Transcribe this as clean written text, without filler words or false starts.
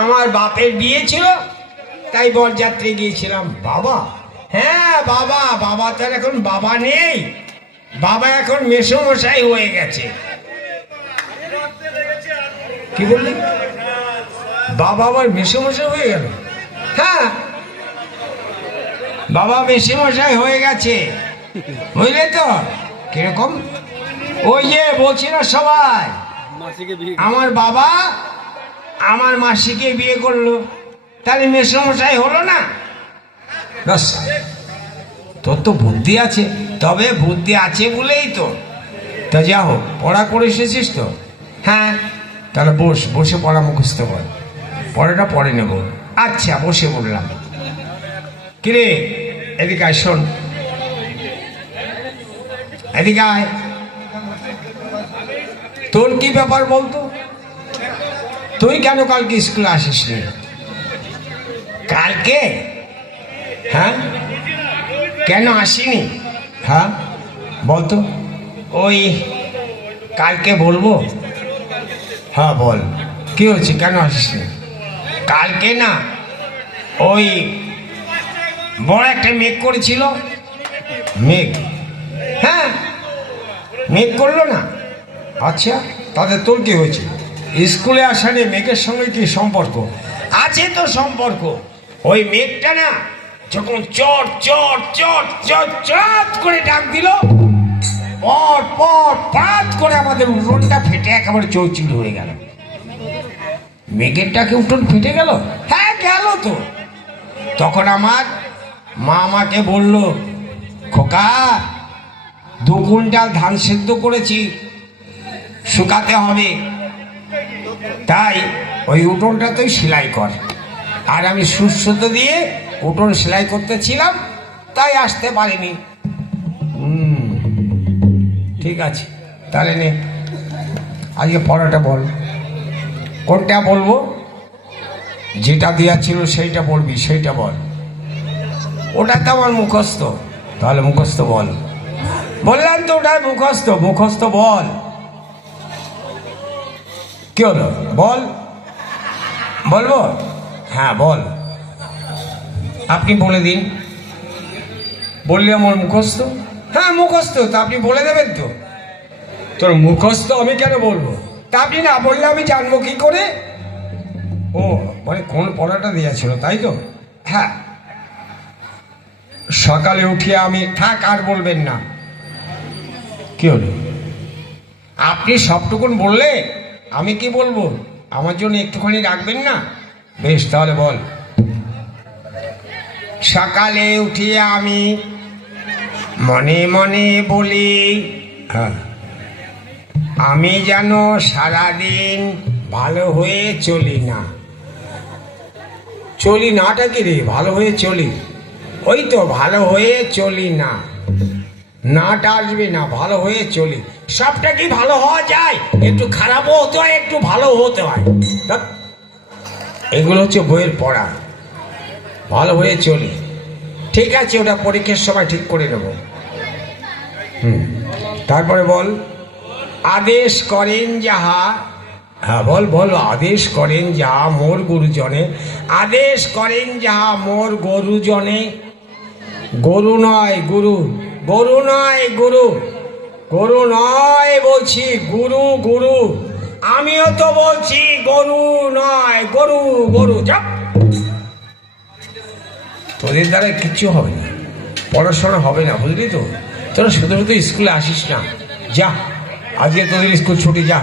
আমার বাপের বিয়ে ছিল, তাই বরযাত্রী গিয়েছিলাম। বাবা? হ্যাঁ বাবা। বাবা তার এখন বাবা নেই, বাবা এখন মেসোমশাই হয়ে গেছে। কি বললি? বাবা আবার মেসোমশাই হয়ে গেল? হ্যাঁ, বাবা মেসোমশাই হয়ে গেছে, বুঝলে তো? কিরকম? ওই যে বলছি না সবাই, আমার বাবা আমার মাসিকে বিয়ে করলো, তাহলে মেসোমশাই হলো না? তোর তো বুদ্ধি আছে, তবে বুদ্ধি আছে বলেই তো। তা যা হোক, পড়া করে এসেছিস তো? হ্যাঁ, তাহলে বসে পড়া মুখস্থ কর, পড়াটা পড়ে নেব। আচ্ছা, বসে পড়লাম। কিরে, এদিকে আয়, শোন, এদিকে আয়। তোর কি ব্যাপার বলতো? তুই কেন কালকে স্কুলে আসিস নি? কালকে? হ্যাঁ, কেন আসিনি? হ্যাঁ বলতো। ওই কালকে বলবো। হ্যাঁ বল, কি হচ্ছে, কেন আসিস নি? কালকে না, ওই বড় একটা মেঘ করেছিল। মেঘ? হ্যাঁ, মেঘ করলো না। আচ্ছা, তাদের তোর কি হয়েছে? স্কুলে আসা নিয়ে মেঘের সঙ্গে কি সম্পর্ক? আছে তো সম্পর্ক। ওই মেঘটা না যখন চট চট চট চট চট করে ডাক দিল, পট পট পাত করে আমাদের উঠোনটা ফেটে একেবারে চৌচির হয়ে গেল। মেঘের ডাকে উঠোন ফেটে গেল? হ্যাঁ গেল তো। তখন আমার মা আমাকে বলল, খোকা 2 কুইন্টাল ধান সেদ্ধ করেছি, শুকাতে হবে, তাই ওই উঠোনটাতেই সেলাই কর। আর আমি সুস্থতা দিয়ে উঠোন সেলাই করতেছিলাম, তাই আসতে পারিনি। ঠিক আছে, তাহলে নে, আজকে পড়াটা বল। কোনটা বলবো? যেটা দেওয়া ছিল সেইটা বলবি, সেইটা বল। ওটা তো আমার মুখস্থ। তাহলে মুখস্থ বল। বললাম তো ওটা মুখস্থ, মুখস্থ বল। কি হলো বল? বলবো? হ্যাঁ বল, আপনি বলে দিন। বললে আমার মুখস্থ? হ্যাঁ মুখস্থ, তা আপনি বলে দেবেন তো? তোর মুখস্থ আমি কেন বলবো? তা আপনি না বললে আমি জানবো কি করে? ও মানে কোন পড়াটা দেওয়া ছিল, তাই তো? হ্যাঁ, সকালে উঠিয়ে আমি, থাক আর বলবেন না। কি হলো? আপনি সবটুকুন বললে আমি কি বলবো? আমার জন্য একটুখানি রাখবেন না? বেশ, তাহলে বল। সকালে উঠিয়ে আমি মনে মনে বলি, হ্যাঁ, আমি যেন সারাদিন ভালো হয়ে চলি না। চলি নাটা কি রে? ভালো হয়ে চলি, ওই তো ভালো হয়ে চলি না, নাটা আসবে না, ভালো হয়ে চলি। সবটা কি ভালো হওয়া যায়? একটু খারাপও হতে হয়, একটু ভালো হতে হয়। এগুলো হচ্ছে বইয়ের পড়া। ভালো হয়ে চলি, ঠিক আছে, ওটা পরীক্ষার সময় ঠিক করে নেব। তারপরে বল। আদেশ করেন যাহা, হ্যাঁ বল বল। আদেশ করেন যাহা মোর গুরুজনে, আদেশ করেন যাহা মোর গুরুজনে। গরু নয় গুরু, গরু নয় গুরু, গরু নয় বলছি, গুরু গুরু। আমিও তো বলছি গরু নয় গরু, গরু। যাক, তোদের দ্বারা কিচ্ছু হবে না, পড়াশোনা হবে না, বুঝলি তো? তোরা শুধু শুধু স্কুলে আসিস না। যা, আজকে তোদের স্কুল ছুটি, যা।